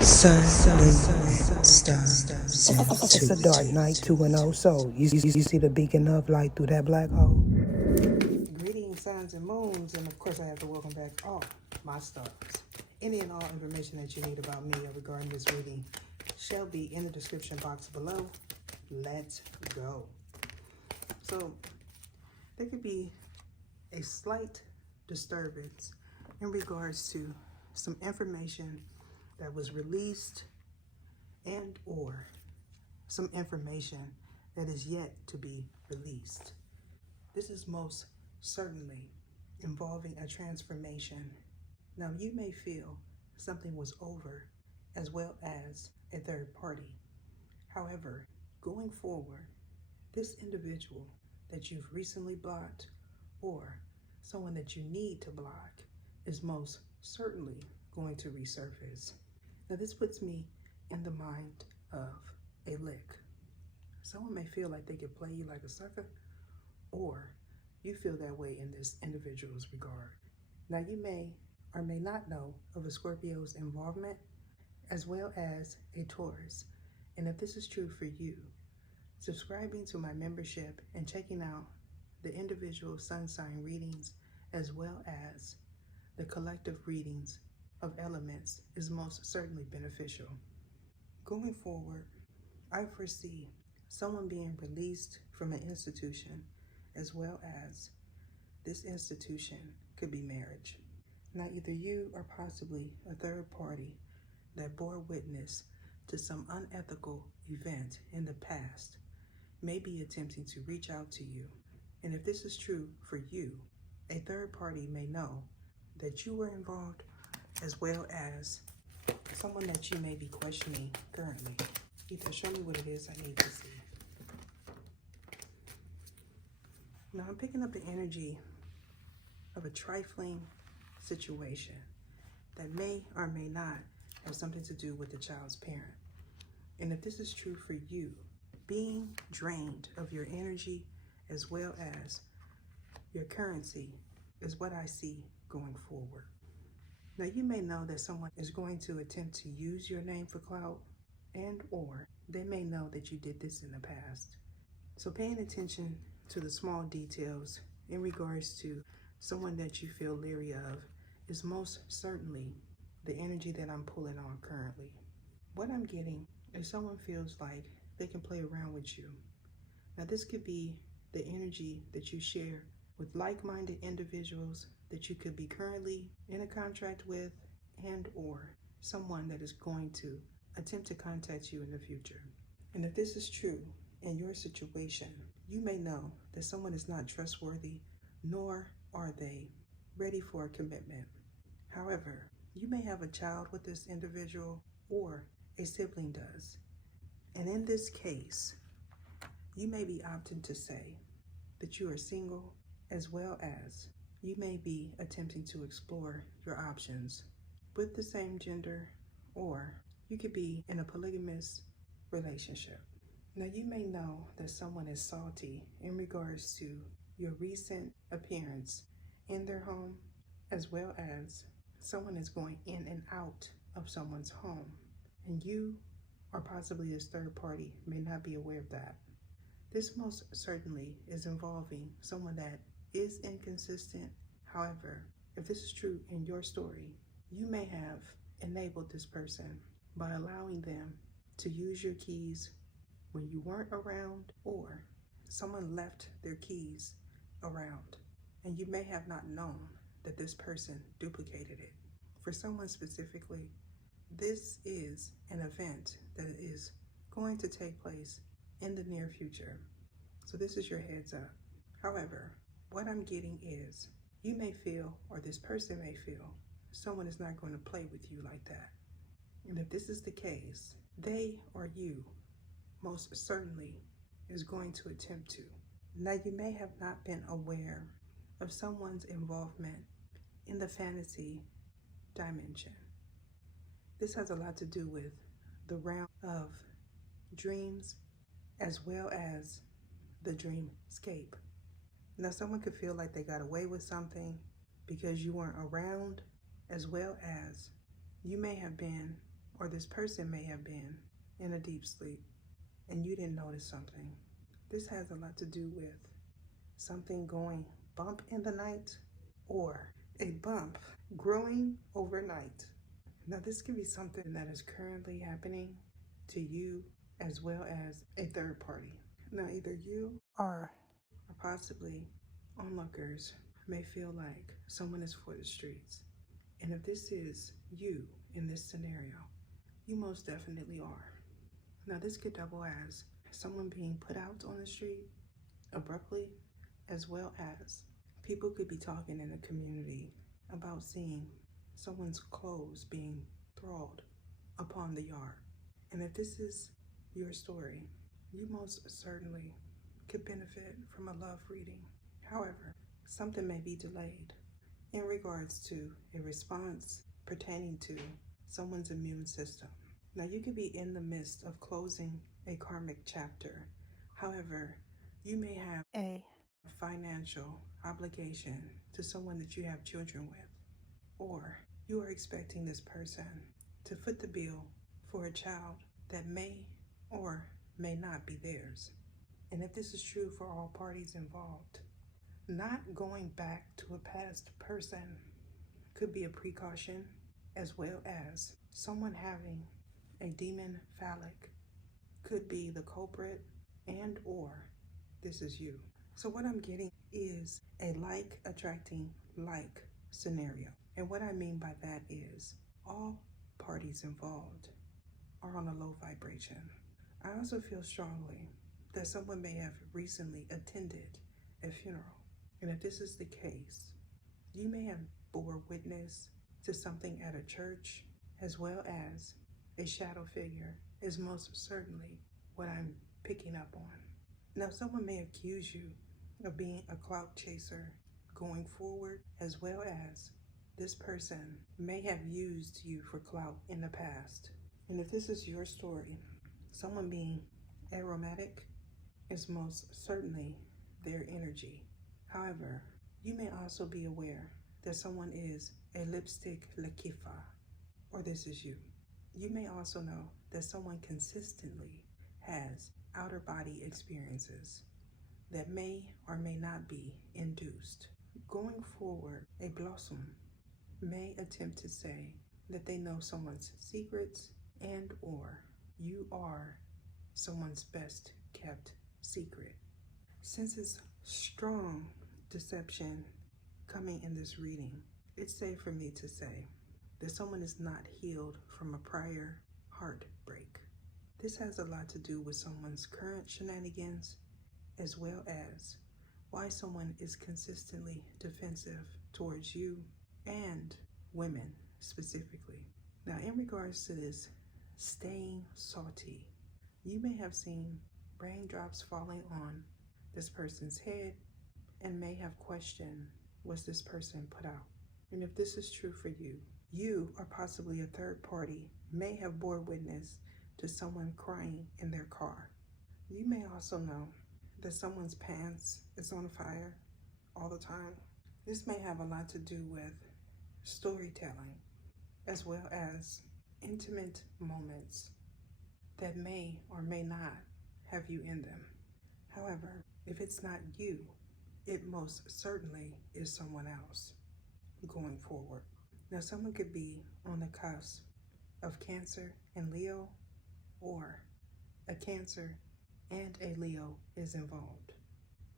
Sun, moon, stars. It's a dark night, 2-0. So you see the beacon of light through that black hole. Greetings, suns and moons, and of course I have to welcome back all my stars. Any and all information that you need about me regarding this reading shall be in the description box below. Let's go. So there could be a slight disturbance in regards to some information that was released and or some information that is yet to be released. This is most certainly involving a transformation. Now, you may feel something was over as well as a third party. However, going forward, this individual that you've recently blocked or someone that you need to block is most certainly going to resurface. Now, this puts me in the mind of a lick. Someone may feel like they could play you like a sucker, or you feel that way in this individual's regard. Now, you may or may not know of a Scorpio's involvement as well as a Taurus. And if this is true for you, subscribing to my membership and checking out the individual sun sign readings as well as the collective readings of elements is most certainly beneficial. Going forward, I foresee someone being released from an institution as well as this institution could be marriage. Now, either you or possibly a third party that bore witness to some unethical event in the past may be attempting to reach out to you. And if this is true for you, a third party may know that you were involved as well as someone that you may be questioning currently. Either show me what it is I need to see. Now, I'm picking up the energy of a trifling situation that may or may not have something to do with the child's parent. And if this is true for you, being drained of your energy as well as your currency is what I see going forward. Now, you may know that someone is going to attempt to use your name for clout, and or they may know that you did this in the past. So paying attention to the small details in regards to someone that you feel leery of is most certainly the energy that I'm pulling on currently. What I'm getting is someone feels like they can play around with you. Now, this could be the energy that you share with like-minded individuals that you could be currently in a contract with, and or someone that is going to attempt to contact you in the future. And if this is true in your situation, you may know that someone is not trustworthy, nor are they ready for a commitment. However, you may have a child with this individual or a sibling does. And in this case, you may be opting to say that you are single, as well as you may be attempting to explore your options with the same gender, or you could be in a polygamous relationship. Now, you may know that someone is salty in regards to your recent appearance in their home, as well as someone is going in and out of someone's home, and you or possibly this third party may not be aware of that. This most certainly is involving someone that is inconsistent. However, if this is true in your story, you may have enabled this person by allowing them to use your keys when you weren't around, or someone left their keys around and you may have not known that this person duplicated it. For someone specifically, this is an event that is going to take place in the near future. So this is your heads up. However, what I'm getting is you may feel, or this person may feel, someone is not going to play with you like that. And if this is the case, they or you most certainly is going to attempt to. Now, you may have not been aware of someone's involvement in the fantasy dimension. This has a lot to do with the realm of dreams as well as the dreamscape. Now, someone could feel like they got away with something because you weren't around, as well as you may have been or this person may have been in a deep sleep and you didn't notice something. This has a lot to do with something going bump in the night or a bump growing overnight. Now, this could be something that is currently happening to you as well as a third party. Now, either you or possibly onlookers may feel like someone is for the streets. And if this is you in this scenario, you most definitely are. Now, this could double as someone being put out on the street abruptly, as well as people could be talking in the community about seeing someone's clothes being thrown upon the yard. And if this is your story, you most certainly could benefit from a love reading. However, something may be delayed in regards to a response pertaining to someone's immune system. Now, you could be in the midst of closing a karmic chapter. However, you may have a financial obligation to someone that you have children with, or you are expecting this person to foot the bill for a child that may or may not be theirs. And if this is true for all parties involved, not going back to a past person could be a precaution, as well as someone having a demon phallic could be the culprit, and or this is you. So what I'm getting is a like attracting like scenario. And what I mean by that is all parties involved are on a low vibration. I also feel strongly that someone may have recently attended a funeral. And if this is the case, you may have bore witness to something at a church, as well as a shadow figure is most certainly what I'm picking up on. Now, someone may accuse you of being a clout chaser going forward, as well as this person may have used you for clout in the past. And if this is your story, someone being aromatic is most certainly their energy. However, you may also be aware that someone is a lipstick lakifa, or this is you. You may also know that someone consistently has outer body experiences that may or may not be induced. Going forward, a blossom may attempt to say that they know someone's secrets, and or you are someone's best kept secret. Since it's strong deception coming in this reading, it's safe for me to say that someone is not healed from a prior heartbreak. This has a lot to do with someone's current shenanigans, as well as why someone is consistently defensive towards you and women specifically. Now, in regards to this staying salty, you may have seen raindrops falling on this person's head and may have questioned, was this person put out? And if this is true for you, you or possibly a third party may have bore witness to someone crying in their car. You may also know that someone's pants is on fire all the time. This may have a lot to do with storytelling, as well as intimate moments that may or may not have you in them. However, if it's not you, it most certainly is someone else going forward. Now, someone could be on the cusp of Cancer and Leo, or a Cancer and a Leo is involved.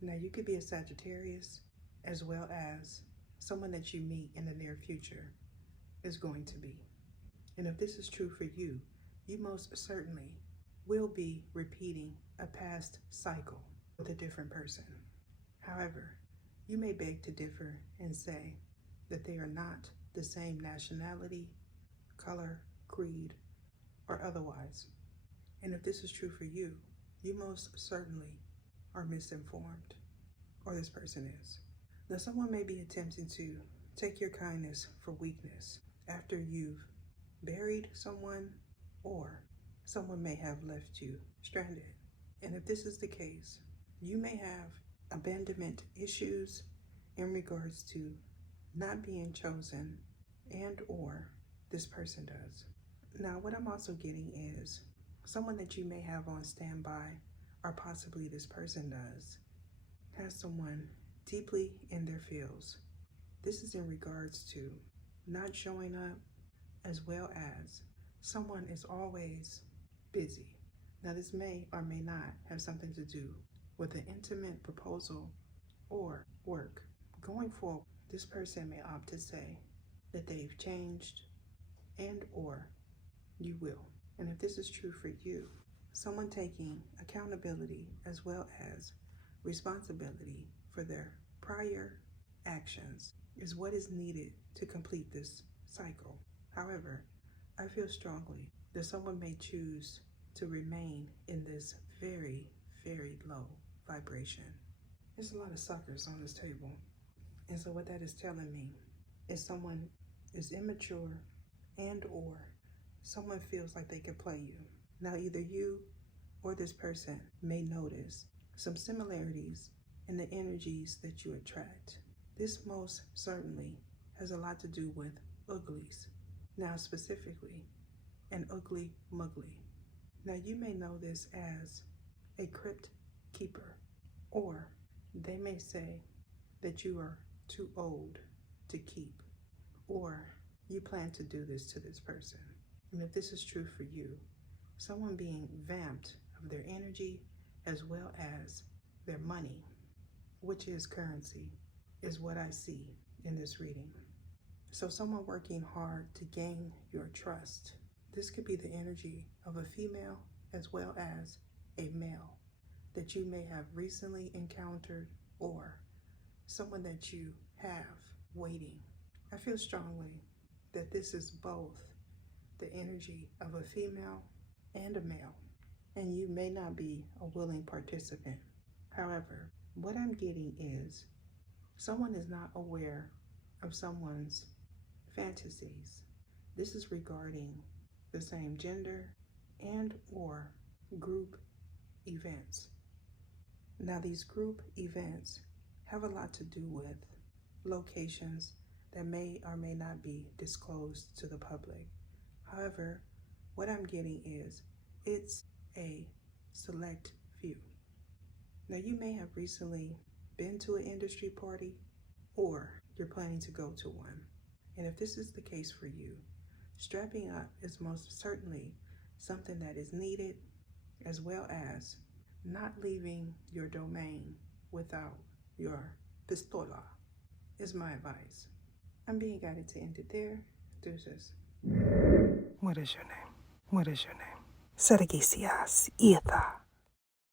Now, you could be a Sagittarius, as well as someone that you meet in the near future is going to be. And if this is true for you, you most certainly will be repeating a past cycle with a different person. However, you may beg to differ and say that they are not the same nationality, color, creed, or otherwise. And if this is true for you, you most certainly are misinformed, or this person is. Now, someone may be attempting to take your kindness for weakness after you've buried someone, or someone may have left you stranded. And if this is the case, you may have abandonment issues in regards to not being chosen, and or this person does. Now, what I'm also getting is someone that you may have on standby, or possibly this person does, has someone deeply in their fields. This is in regards to not showing up, as well as someone is always busy. Now, this may or may not have something to do with an intimate proposal or work. Going forward, this person may opt to say that they've changed, and or you will. And if this is true for you, someone taking accountability as well as responsibility for their prior actions is what is needed to complete this cycle. However, I feel strongly that someone may choose to remain in this very, very low vibration. There's a lot of suckers on this table. And so what that is telling me is someone is immature, and or someone feels like they can play you. Now, either you or this person may notice some similarities in the energies that you attract. This most certainly has a lot to do with uglies. Now, specifically, an ugly muggly. Now, you may know this as a crypt keeper, or they may say that you are too old to keep, or you plan to do this to this person. And if this is true for you, someone being vamped of their energy as well as their money, which is currency, is what I see in this reading. So someone working hard to gain your trust. This could be the energy of a female as well as a male that you may have recently encountered, or someone that you have waiting. I feel strongly that this is both the energy of a female and a male, and you may not be a willing participant. However, what I'm getting is someone is not aware of someone's fantasies. This is regarding the same gender and or group events. Now, these group events have a lot to do with locations that may or may not be disclosed to the public. However, what I'm getting is it's a select few. Now, you may have recently been to an industry party, or you're planning to go to one. And if this is the case for you, strapping up is most certainly something that is needed, as well as not leaving your domain without your pistola is my advice. I'm being guided to end it there. Deuces. What is your name? What is your name? Sergisias Etha.